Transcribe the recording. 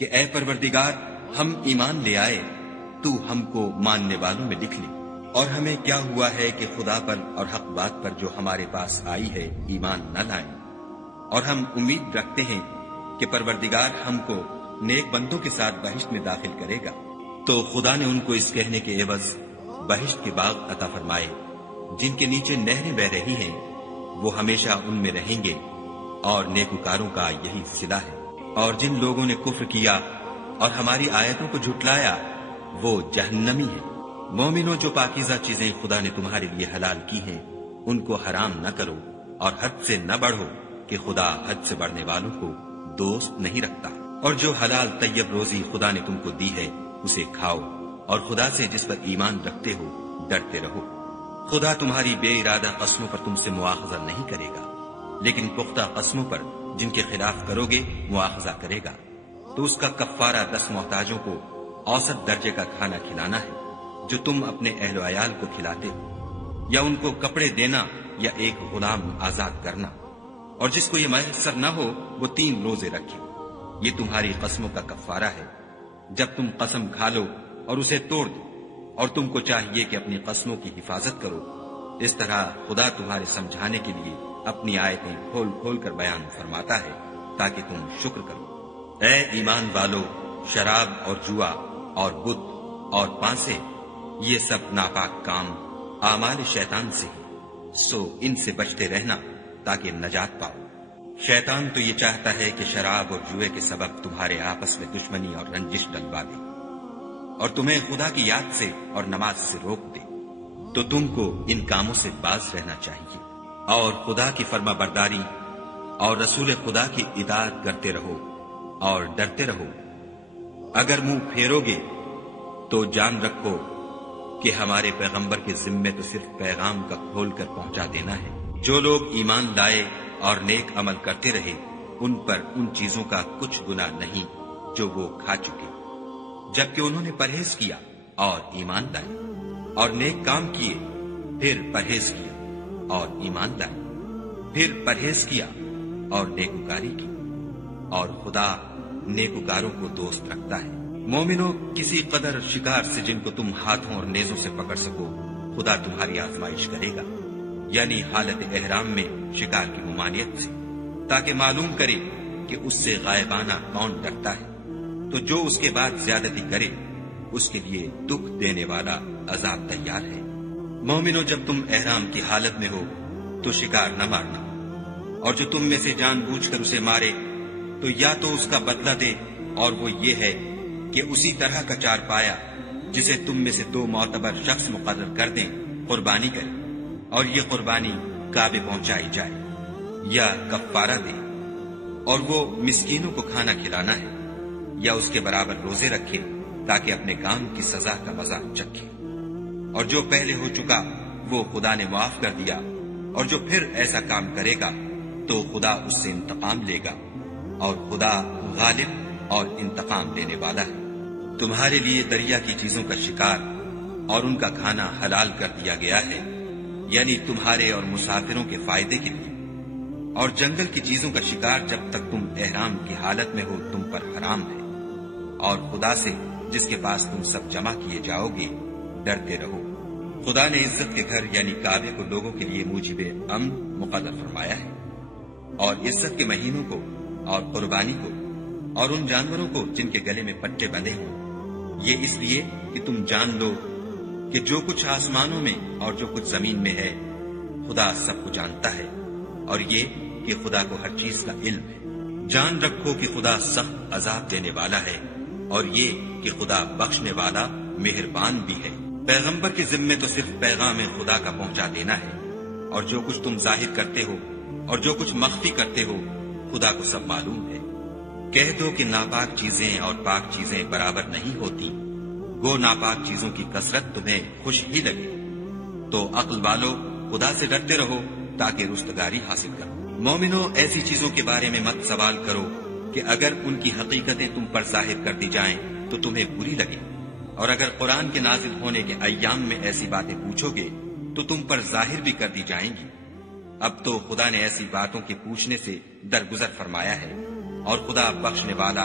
کہ اے پروردگار ہم ایمان لے آئے، تو ہم کو ماننے والوں میں لکھ لے، اور ہمیں کیا ہوا ہے کہ خدا پر اور حق بات پر جو ہمارے پاس آئی ہے ایمان نہ لائیں، اور ہم امید رکھتے ہیں کہ پروردگار ہم کو نیک بندوں کے ساتھ بہشت میں داخل کرے گا۔ تو خدا نے ان کو اس کہنے کے عوض بہشت کے باغ عطا فرمائے جن کے نیچے نہریں بہ رہی ہیں، وہ ہمیشہ ان میں رہیں گے، اور نیکوکاروں کا یہی صلہ ہے۔ اور جن لوگوں نے کفر کیا اور ہماری آیتوں کو جھٹلایا وہ جہنمی ہیں۔ مومنوں، جو پاکیزہ چیزیں خدا نے تمہارے لیے حلال کی ہیں ان کو حرام نہ کرو، اور حد سے نہ بڑھو کہ خدا حد سے بڑھنے والوں کو دوست نہیں رکھتا۔ اور جو حلال طیب روزی خدا نے تم کو دی ہے اسے کھاؤ، اور خدا سے جس پر ایمان رکھتے ہو ڈرتے رہو۔ خدا تمہاری بے ارادہ قسموں پر تم سے مواخذہ نہیں کرے گا، لیکن پختہ قسموں پر جن کے خلاف کرو گے مواخذہ کرے گا۔ تو اس کا کفارہ 10 محتاجوں کو اوسط درجے کا کھانا کھلانا ہے جو تم اپنے اہل و عیال کو کھلاتے ہو، یا ان کو کپڑے دینا، یا ایک غلام آزاد کرنا۔ اور جس کو یہ میسر نہ ہو وہ 3 روزے رکھے۔ یہ تمہاری قسموں کا کفارہ ہے جب تم قسم کھا لو اور اسے توڑ دو، اور تم کو چاہیے کہ اپنی قسموں کی حفاظت کرو۔ اس طرح خدا تمہارے سمجھانے کے لیے اپنی آیتیں کھول کھول کر بیان فرماتا ہے تاکہ تم شکر کرو۔ اے ایمان والو، شراب اور جوا اور بت اور پانسے، یہ سب ناپاک کام اعمال شیطان سے ہیں، سو ان سے بچتے رہنا تاکہ نجات پاؤ۔ شیطان تو یہ چاہتا ہے کہ شراب اور جوئے کے سبب تمہارے آپس میں دشمنی اور رنجش ڈلوا دے، اور تمہیں خدا کی یاد سے اور نماز سے روک دے۔ تو تم کو ان کاموں سے باز رہنا چاہیے، اور خدا کی فرما برداری اور رسول خدا کی اطاعت کرتے رہو اور ڈرتے رہو۔ اگر منہ پھیرو گے تو جان رکھو کہ ہمارے پیغمبر کے ذمے تو صرف پیغام کا کھول کر پہنچا دینا ہے۔ جو لوگ ایمان لائے اور نیک عمل کرتے رہے ان پر ان چیزوں کا کچھ گناہ نہیں جو وہ کھا چکے، جبکہ انہوں نے پرہیز کیا اور ایمان لائے، اور نیک کام کیے، پھر پرہیز کیا اور ایمان لائے، پھر پرہیز کیا اور نیکوکاری کی، اور خدا نیکوکاروں کو دوست رکھتا ہے۔ مومنوں، کسی قدر شکار سے جن کو تم ہاتھوں اور نیزوں سے پکڑ سکو خدا تمہاری آزمائش کرے گا، یعنی حالت احرام میں شکار کی ممانعت سے، تاکہ معلوم کرے کہ اس سے غائبانہ کون ڈرتا ہے۔ تو جو اس کے بعد زیادتی کرے اس کے لیے دکھ دینے والا عذاب تیار ہے۔ مومنوں، جب تم احرام کی حالت میں ہو تو شکار نہ مارنا، اور جو تم میں سے جان بوجھ کر اسے مارے تو یا تو اس کا بدلہ دے، اور وہ یہ ہے کہ اسی طرح کا چار پایا جسے تم میں سے 2 معتبر شخص مقرر کر دیں قربانی کرے، اور یہ قربانی کعبے پہنچائی جائے، یا کفارہ دے، اور وہ مسکینوں کو کھانا کھلانا ہے، یا اس کے برابر روزے رکھے تاکہ اپنے کام کی سزا کا مزہ چکھے۔ اور جو پہلے ہو چکا وہ خدا نے معاف کر دیا، اور جو پھر ایسا کام کرے گا تو خدا اس سے انتقام لے گا، اور خدا غالب اور انتقام لینے والا ہے۔ تمہارے لیے دریا کی چیزوں کا شکار اور ان کا کھانا حلال کر دیا گیا ہے، یعنی تمہارے اور مسافروں کے فائدے کے لیے، اور جنگل کی چیزوں کا شکار جب تک تم احرام کی حالت میں ہو تم پر حرام ہے۔ اور خدا سے جس کے پاس تم سب جمع کیے جاؤ گے ڈرتے رہو۔ خدا نے عزت کے گھر یعنی کعبے کو لوگوں کے لیے موجب امن مقرر فرمایا ہے، اور عزت کے مہینوں کو اور قربانی کو اور ان جانوروں کو جن کے گلے میں پٹے بندھے ہوں، یہ اس لیے کہ تم جان لو کہ جو کچھ آسمانوں میں اور جو کچھ زمین میں ہے خدا سب کو جانتا ہے، اور یہ کہ خدا کو ہر چیز کا علم ہے۔ جان رکھو کہ خدا سخت عذاب دینے والا ہے، اور یہ کہ خدا بخشنے والا مہربان بھی ہے۔ پیغمبر کے ذمے تو صرف پیغام خدا کا پہنچا دینا ہے، اور جو کچھ تم ظاہر کرتے ہو اور جو کچھ مخفی کرتے ہو خدا کو سب معلوم ہے۔ کہہ دو کہ ناپاک چیزیں اور پاک چیزیں برابر نہیں ہوتی، گو ناپاک چیزوں کی کثرت تمہیں خوش ہی لگے۔ تو عقل والو، خدا سے ڈرتے رہو تاکہ رستگاری حاصل کرو۔ مومنو، ایسی چیزوں کے بارے میں مت سوال کرو کہ اگر ان کی حقیقتیں تم پر ظاہر کر دی جائیں تو تمہیں بری لگے، اور اگر قرآن کے نازل ہونے کے ایام میں ایسی باتیں پوچھو گے تو تم پر ظاہر بھی کر دی جائیں گی۔ اب تو خدا نے ایسی باتوں کے پوچھنے سے درگزر فرمایا ہے، اور خدا بخشنے والا